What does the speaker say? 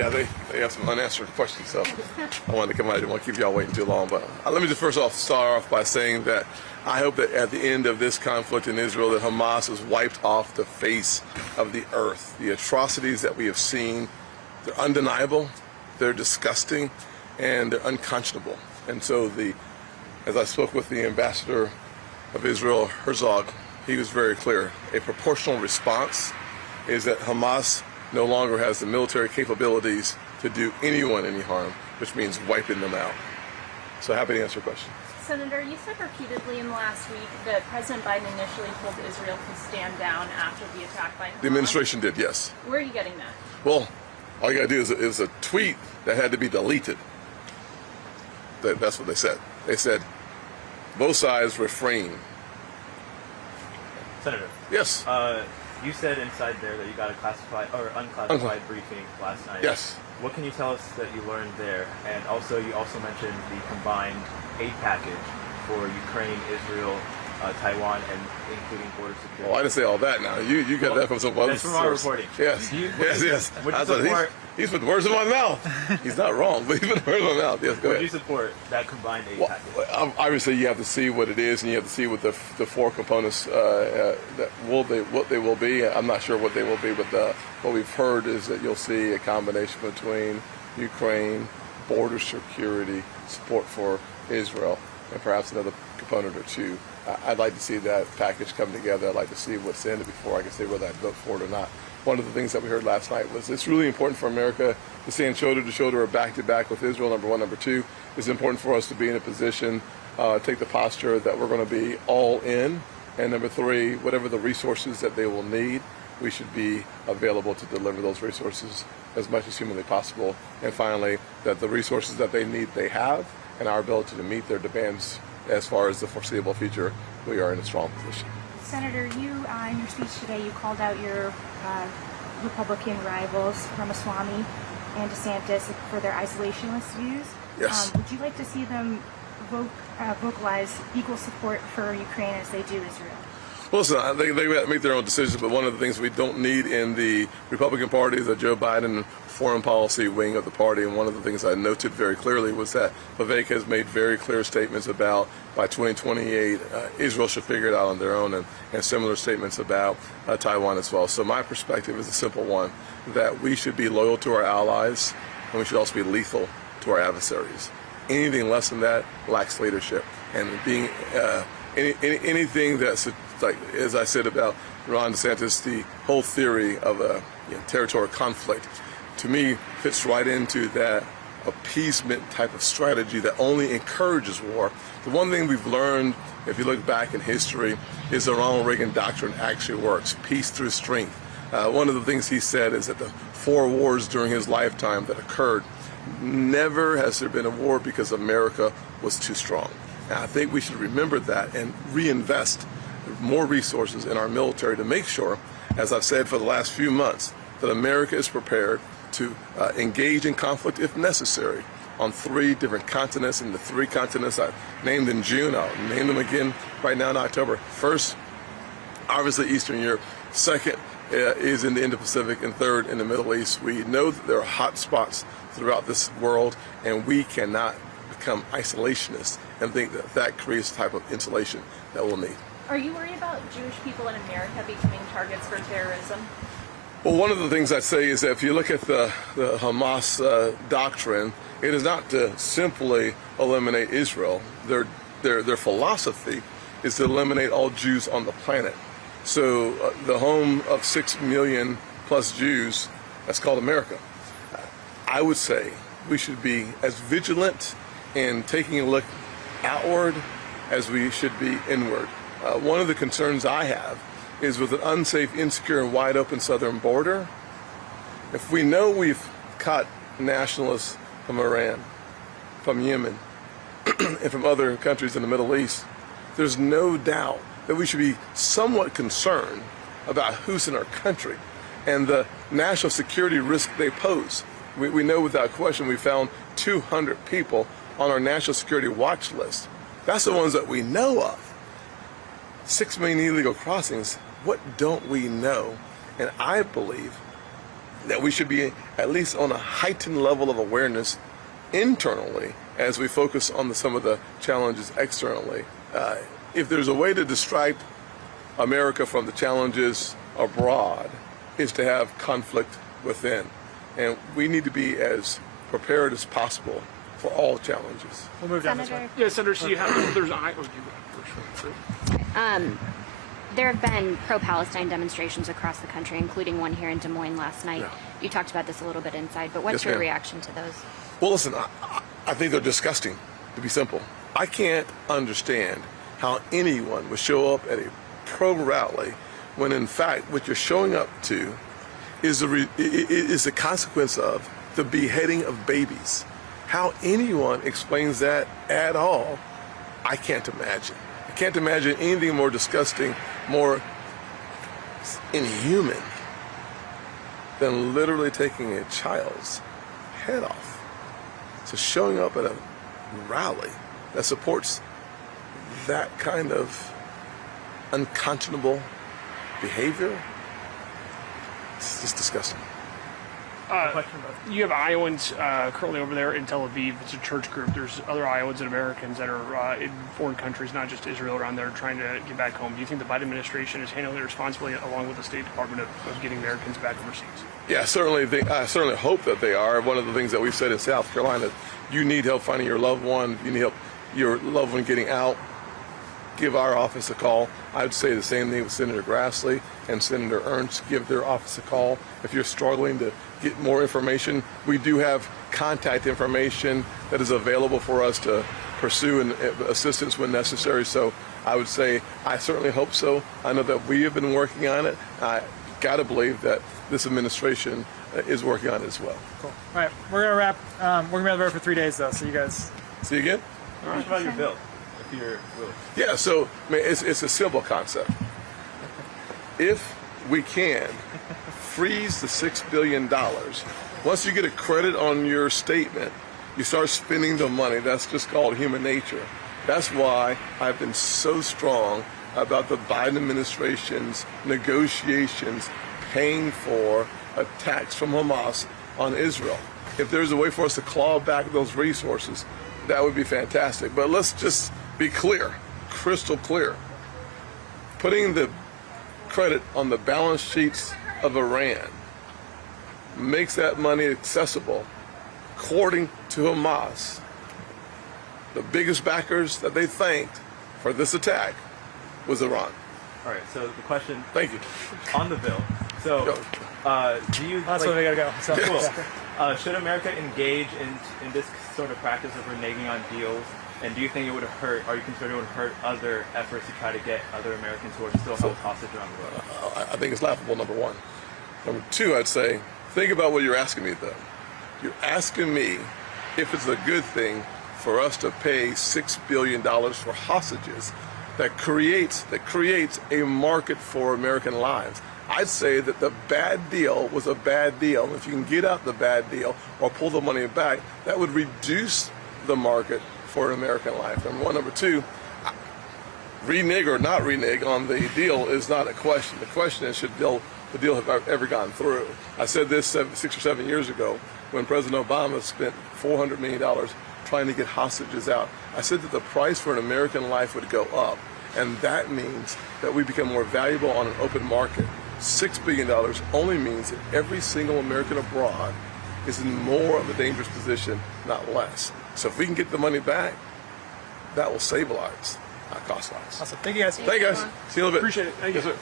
Yeah, they have some unanswered questions, so I wanted to come out. I didn't want to keep y'all waiting too long. But let me just first off start off by saying that I hope that at the end of this conflict in Israel that Hamas is wiped off the face of the earth. The atrocities that we have seen, they're undeniable, they're disgusting, and they're unconscionable. And so as I spoke with the ambassador of Israel, Herzog, he was very clear. A proportional response is that Hamas no longer has the military capabilities to do anyone any harm, which means wiping them out. So happy to answer your question. Senator, you said repeatedly in the last week that President Biden initially told Israel to stand down after the attack by Hamas. The administration did, yes. Where are you getting that? Well, all you got to do is a tweet that had to be deleted. That's what they said. They said, both sides refrain. Senator. Yes. You said inside there that you got a classified or unclassified briefing last night. Yes. What can you tell us that you learned there? And also, you also mentioned the combined aid package for Ukraine, Israel, Taiwan, and including border security. Oh, I didn't say all that now. You got that from some other source. That's from our reporting. Yes. Yes. He's put words in my mouth. He's not wrong, but he's put words in my mouth. Yes, go ahead. Would you support that combined aid package? Obviously, you have to see what it is, and you have to see what the four components what they will be. I'm not sure what they will be, but what we've heard is that you'll see a combination between Ukraine, border security, support for Israel, and perhaps another component or two. I'd like to see that package come together. I'd like to see what's in it before I can say whether I'd vote for it or not. One of the things that we heard last night was it's really important for America to stand shoulder to shoulder or back to back with Israel, number one. Number two, it's important for us to be in a position, take the posture that we're going to be all in. And number three, whatever the resources that they will need, we should be available to deliver those resources as much as humanly possible. And finally, that the resources that they need, they have, and our ability to meet their demands as far as the foreseeable future, we are in a strong position. Senator, you, in your speech today, you called out your Republican rivals, Ramaswamy and DeSantis, for their isolationist views. Yes. Would you like to see them vocalize equal support for Ukraine as they do Israel? Well, listen, they make their own decisions, but one of the things we don't need in the Republican Party is the Joe Biden foreign policy wing of the party. And one of the things I noted very clearly was that Vivek has made very clear statements about by 2028, Israel should figure it out on their own, and similar statements about Taiwan as well. So my perspective is a simple one, that we should be loyal to our allies, and we should also be lethal to our adversaries. Anything less than that lacks leadership. And being anything that's like, as I said about Ron DeSantis, the whole theory of a territorial conflict, to me, fits right into that appeasement type of strategy that only encourages war. The one thing we've learned, if you look back in history, is the Ronald Reagan doctrine actually works, peace through strength. One of the things he said is that the 4 wars during his lifetime that occurred, never has there been a war because America was too strong. And I think we should remember that and reinvest more resources in our military to make sure, as I've said for the last few months, that America is prepared to engage in conflict if necessary on 3 different continents. And the 3 continents I named in June, I'll name them again right now in October. First, obviously Eastern Europe. Second is in the Indo-Pacific, and third in the Middle East. We know that there are hot spots throughout this world, and we cannot become isolationists and think that that creates the type of insulation that we'll need. Are you worried about Jewish people in America becoming targets for terrorism? Well, one of the things I say is that if you look at the Hamas doctrine, it is not to simply eliminate Israel. Their philosophy is to eliminate all Jews on the planet. So the home of 6 million plus Jews, that's called America. I would say we should be as vigilant in taking a look outward as we should be inward. One of the concerns I have is with an unsafe, insecure, and wide open southern border. If we know we've caught nationalists from Iran, from Yemen, and from other countries in the Middle East, there's no doubt that we should be somewhat concerned about who's in our country and the national security risk they pose. We know without question we found 200 people on our national security watch list. That's the ones that we know of. 6 million illegal crossings. What don't we know? And I believe that we should be at least on a heightened level of awareness internally as we focus on some of the challenges externally. If there's a way to distract America from the challenges abroad, is to have conflict within. And we need to be as prepared as possible for all challenges. We'll move down this way. Yeah, Senator, so you have, there's There have been pro-Palestine demonstrations across the country, including one here in Des Moines last night. Yeah. You talked about this a little bit inside, but what's Yes, your ma'am. reaction to those? Well, listen, I think they're disgusting, to be simple. I can't understand how anyone would show up at a pro-rally when, in fact, what you're showing up to is the consequence of the beheading of babies. How anyone explains that at all, I can't imagine. I can't imagine anything more disgusting, more inhuman than literally taking a child's head off. So showing up at a rally that supports that kind of unconscionable behavior, it's just disgusting. you have Iowans currently over there in Tel Aviv. It's a church group. There's other Iowans and Americans that are in foreign countries, not just Israel, around there trying to get back home. Do you think the Biden administration is handling it responsibly, along with the State Department, of getting Americans back overseas? Yeah, certainly. I certainly hope that they are. One of the things that we've said in South Carolina, you need help finding your loved one. You need help your loved one getting out. Give our office a call. I would say the same thing with Senator Grassley and Senator Ernst. Give their office a call if you're struggling to get more information. We do have contact information that is available for us to pursue and assistance when necessary. So I would say I certainly hope so. I know that we have been working on it. I got to believe that this administration is working on it as well. Cool. All right, we're gonna wrap. We're gonna be on the road for 3 days though. So you guys. See you again. What about your bill? If you're willing. Yeah, so I mean, it's a simple concept. If we can freeze the $6 billion, once you get a credit on your statement, you start spending the money. That's just called human nature. That's why I've been so strong about the Biden administration's negotiations paying for a tax from Hamas on Israel. If there's a way for us to claw back those resources, that would be fantastic. But let's just be clear, crystal clear. Putting the credit on the balance sheets of Iran makes that money accessible, according to Hamas. The biggest backers that they thanked for this attack was Iran. All right. So the question. Thank you. On the bill. So, do you? That's where we gotta go. So, Cool. Should America engage in this sort of practice of reneging on deals? And do you think it would hurt? Are you concerned it would hurt other efforts to try to get other Americans who are still held hostage around the world? I think it's laughable, number one. Number two, I'd say, think about what you're asking me, though. You're asking me if it's a good thing for us to pay $6 billion for hostages that creates a market for American lives. I'd say that the bad deal was a bad deal. And if you can get out the bad deal or pull the money back, that would reduce the market for an American life. Number one. Number two, renege or not renege on the deal is not a question. The question is, should the deal have ever gone through? I said this 6 or 7 years ago when President Obama spent $400 million trying to get hostages out. I said that the price for an American life would go up, and that means that we become more valuable on an open market. $6 billion only means that every single American abroad is in more of a dangerous position, not less. So if we can get the money back, that will save lives, not cost lives. awesome. Thank you guys. Thank you guys. See you in a little bit. Appreciate it. Thank you. Yes, sir.